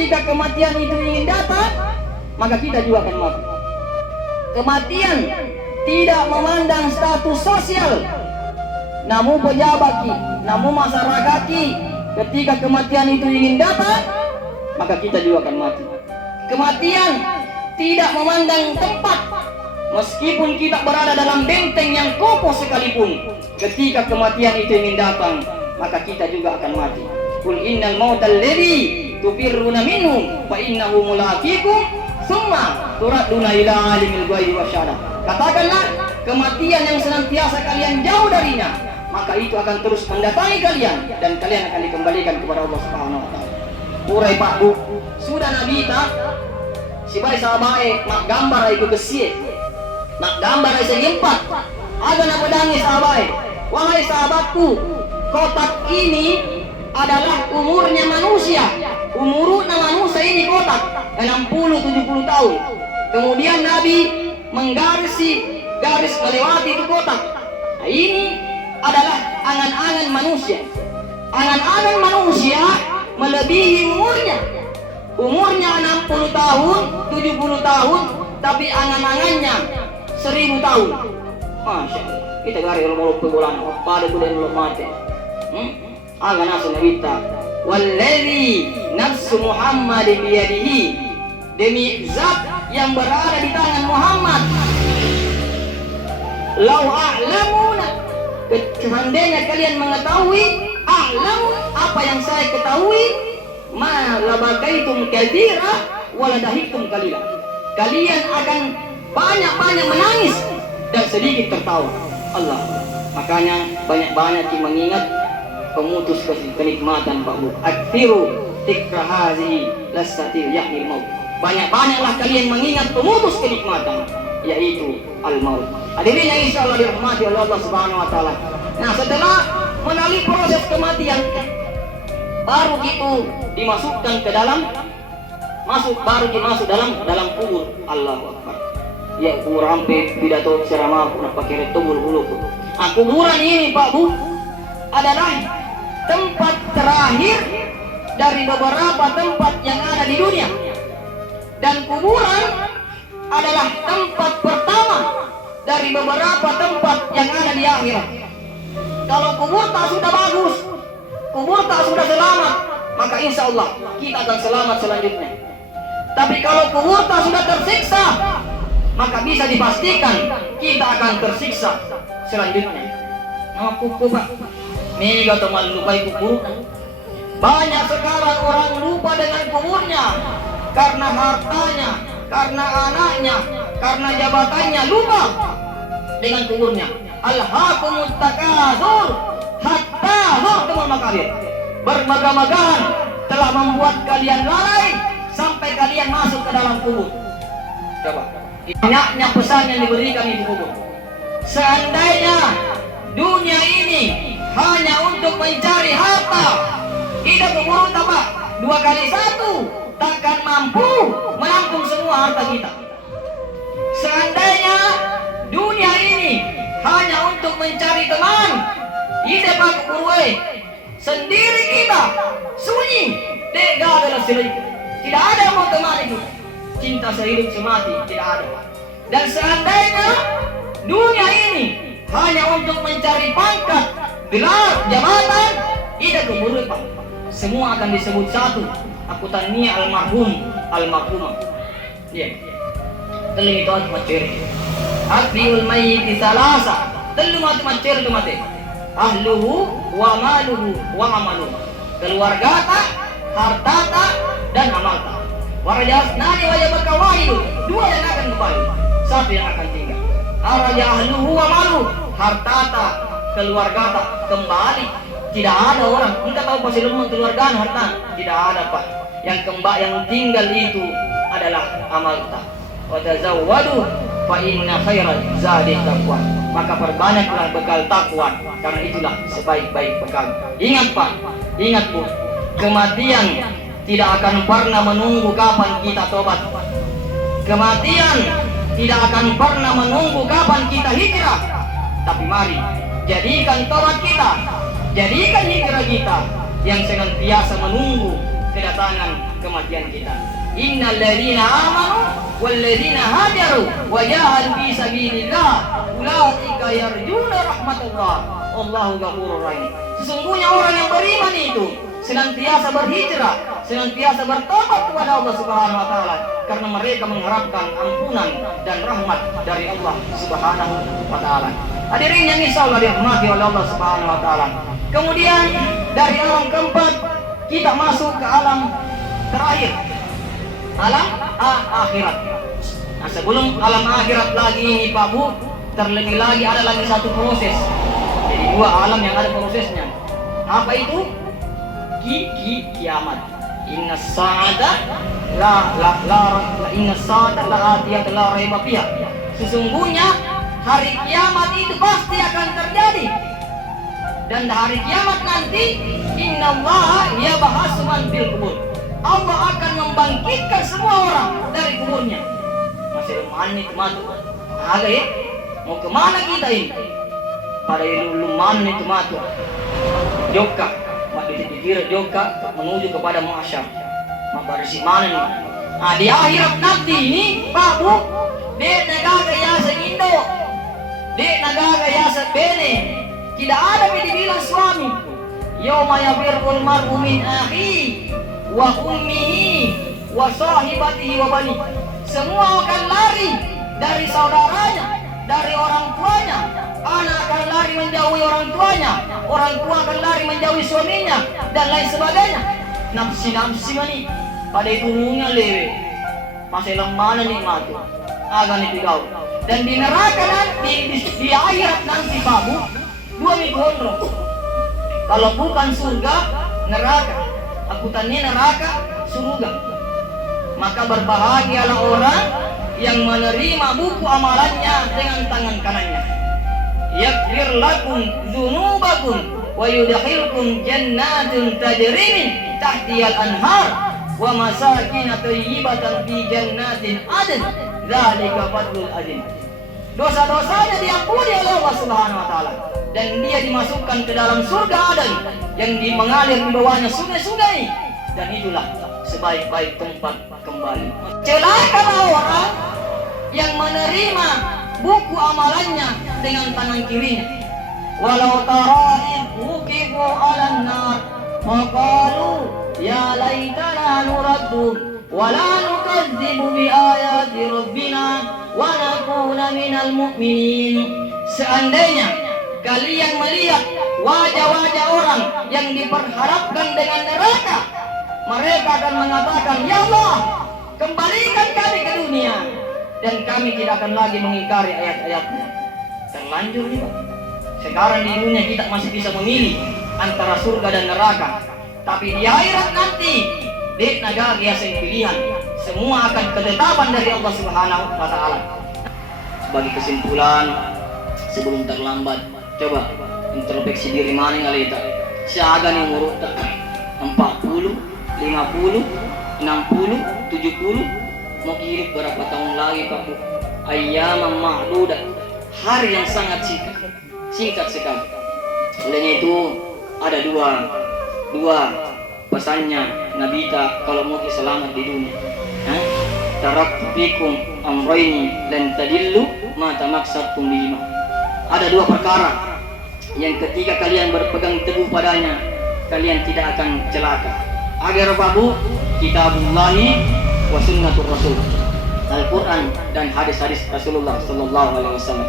ketika kematian itu ingin datang, maka kita juga akan mati. Kematian tidak memandang status sosial, namun pejabat, namun masyarakat, ketika kematian itu ingin datang, maka kita juga akan mati. Kematian tidak memandang tempat, meskipun kita berada dalam benteng yang kokoh sekalipun, ketika kematian itu ingin datang, maka kita juga akan mati. Qul innal mautal ladzi tufirruna minhu fa innahu mulaqikum tsumma turaduna ila alimil ghaibi wasyahadah. Katakanlah, kematian yang senantiasa kalian jauh darinya, maka itu akan terus mendatangi kalian dan kalian akan dikembalikan kepada Allah Subhanahu wa taala. Urai Pak Bu, sudah Nabi ta sibai sahabat nak gambar itu gesie. Nak gambar segi empat. Ada nak pedangi sahabat. Wahai sahabatku, kotak ini adalah umurnya manusia. Umurnya manusia ini kotak 60-70 tahun. Kemudian Nabi menggarisi garis melewati itu kotak. Nah, ini adalah angan-angan manusia. Angan-angan manusia melebihi umurnya. Umurnya 60 tahun, 70 tahun, tapi angan-angannya 1000 tahun. Masya Allah. Kita gari kalau bulan pada bulan belum mati. Aga nasu nabita. Walladzi nafsu Muhammadin biyadihi. Demi zat yang berada di tangan Muhammad. Lau a'lamuna. Seandainya kalian mengetahui, a'lam apa yang saya ketahui, ma labakaitum katsira waladahiktum qalila. Kalian akan banyak-banyak menangis dan sedikit tertawa. Allah. Makanya banyak-banyak mengingat pemutus kenikmatan Pak Bu. Akhiru tikrahazi lasatil yahil maut. Banyak-banyaklah kalian mengingat pemutus kenikmatan, yaitu al-maut. Hadirin yang insyaallah dirahmati oleh Allah Subhanahu wa taala. Nah, setelah melalui proses kematian, baru itu dimasukkan ke dalam dimasuk dalam kubur. Allahu Akbar. Ya kubur sampai pidato ceramah nak pakai retubul bulu. Nah, kuburan ini Pak Bu adalah tempat terakhir dari beberapa tempat yang ada di dunia. Dan kuburan adalah tempat pertama dari beberapa tempat yang ada di akhirat. Kalau kubur tak sudah bagus, kubur tak sudah selamat, maka insya Allah kita akan selamat selanjutnya. Tapi kalau kubur tak sudah tersiksa, maka bisa dipastikan kita akan tersiksa selanjutnya. Nama kuku Pak, mega teman lupai kubur. Banyak sekarang orang lupa dengan kuburnya, karena hartanya, karena anaknya, karena jabatannya, lupa dengan kuburnya. Alhaakumut takatsur hatta zurtumul maqabir. Bermegah-megahan telah membuat kalian lalai sampai kalian masuk ke dalam kubur. Coba, banyaknya pesan yang diberikan di kubur. Seandainya dunia ini hanya untuk mencari harta, kita kubur Pak 2 kali 1 takkan mampu menampung semua harta kita. Seandainya dunia ini hanya untuk mencari teman, kita Pak kubur sendiri kita sunyi, tidak ada selingkuh, tidak ada yang mau teman itu. Cinta sehidup semati tidak ada. Dan seandainya dunia ini hanya untuk mencari pangkat, gelar, jabatan, tidak keburu Pak. Semua akan disebut satu. Aku tania almarhumah. Ya. Teling itu atu macir. Akbiul mayyiti salasa. Telu mati macir itu mati. Ahluhu wa maluhu wa amaluhu. Keluargata, hartata, dan amalta. Warajasnani wa yabqa wahidu. 2 yang akan kembali, 1 yang akan tinggal. Araja ahluhu wa maluhu. Hartata, keluargata kembali. Tidak ada orang, engkau tahu pasti lemah keluargaan harta. Tidak ada Pak. Yang tinggal itu adalah amalta. Wa tazawwadu fa inna khairal zadi taqwa. Maka perbanyaklah bekal takwa, karena itulah sebaik-baik bekal. Ingat Pak, ingat Bu, kematian tidak akan pernah menunggu kapan kita tobat. Kematian tidak akan pernah menunggu kapan kita hijrah. Tapi mari jadikan tobat kita, jadikan hijrah kita yang senantiasa menunggu kedatangan kematian kita. Innal ladzina amanu wal ladzina hajaru wa jahadu fi sabilillah ulaika yarjuna rahmatullah wallahu ghafurur rahim. Sesungguhnya orang yang beriman itu senantiasa berhijrah, senantiasa bertobat kepada Allah Subhanahu wa taala karena mereka mengharapkan ampunan dan rahmat dari Allah Subhanahu wa taala. Hadirin yang insyaallah dirahmati oleh Allah Subhanahu wa taala. Kemudian dari alam keempat kita masuk ke alam terakhir, alam akhirat. Nah, sebelum alam akhirat lagi ini Pak Bu, terlebih lagi ada lagi satu proses. Jadi dua alam yang ada prosesnya. Apa itu? Kiamat. Inna sa'ata la atiyat la raiba fiha. Sesungguhnya hari kiamat itu pasti akan terjadi. Dan hari kiamat nanti innallaha yab'atsu man fil qubur. Allah akan membangkitkan semua orang dari kuburnya. Masih lumayan itu matu. Ada ya? Mau kemana kita ini? Pada lumayan itu matu. Joka, dikira joka menuju kepada muasyar. Maka dari mana nih? Nah, di akhirat nanti ini Pak Bu, di negara yasa Indo, di negara yasa Bene, tidak ada yang dibilang suami. Yauma yafirrul mar'u min akhihi wa ummihi wa sahibatihi wa bani. Semua akan lari dari saudaranya, dari orang tuanya. Anak akan lari menjauhi orang tuanya, orang tua akan lari menjauhi suaminya, dan lain sebagainya. Nafsi mani pada itu lewe masih lemana nih mati agan itu kau. Dan di neraka nanti di akhirat nanti Pak Bu, dua mikondro. Kalau bukan surga, neraka. Akutannya neraka, surga. Maka berbahagialah orang yang menerima buku amalannya dengan tangan kanannya. Yaghfir lakum dzunubakum wa yudkhilkum jannatin tajri min tahtihal anhar wa masakin thayyibatan fi jannatin adn dzalika fadlul azim. Dosa-dosanya diampuni oleh Allah Subhanahu wa taala dan dia dimasukkan ke dalam surga Aden yang mengalir di bawahnya sungai-sungai, dan itulah sebaik-baik tempat kembali. Celakalah orang yang menerima buku amalannya dengan tangan kirinya. Walau tara wuqifu 'alan nar faqalu ya laitana nuraddu wa la nukadzibu bi ayati rabbina wa nakuna minal mu'minin. Seandainya kalian melihat wajah-wajah orang yang diperharapkan dengan neraka, mereka akan mengatakan, ya Allah, kembalikan kami ke dunia dan kami tidak akan lagi mengingkari ayat-ayatnya. Terlanjur nih Pak. Sekarang di dunia kita masih bisa memilih antara surga dan neraka, tapi di akhirat nanti di negara biasa pilihan, semua akan ketetapan dari Allah Subhanahu wa taala. Sebagai kesimpulan, sebelum terlambat, coba introspeksi diri mana yang alita. Siaga nih ngurut 40, 50, 60, 70, mau hidup berapa tahun lagi Pak Bu? Ayyaman ma'dudat, hari yang sangat singkat sekali. Olehnya itu ada dua pesannya Nabi kita kalau mau selamat di dunia. Taraktu fikum amrayni lan tadillu ma tamassaktum bihima. Ada dua perkara yang ketika kalian berpegang teguh padanya, kalian tidak akan celaka. Agar Pak Bu, kitabullahi wa sunnatur rasul, Al-Quran dan hadis-hadis Rasulullah sallallahu alaihi wasallam.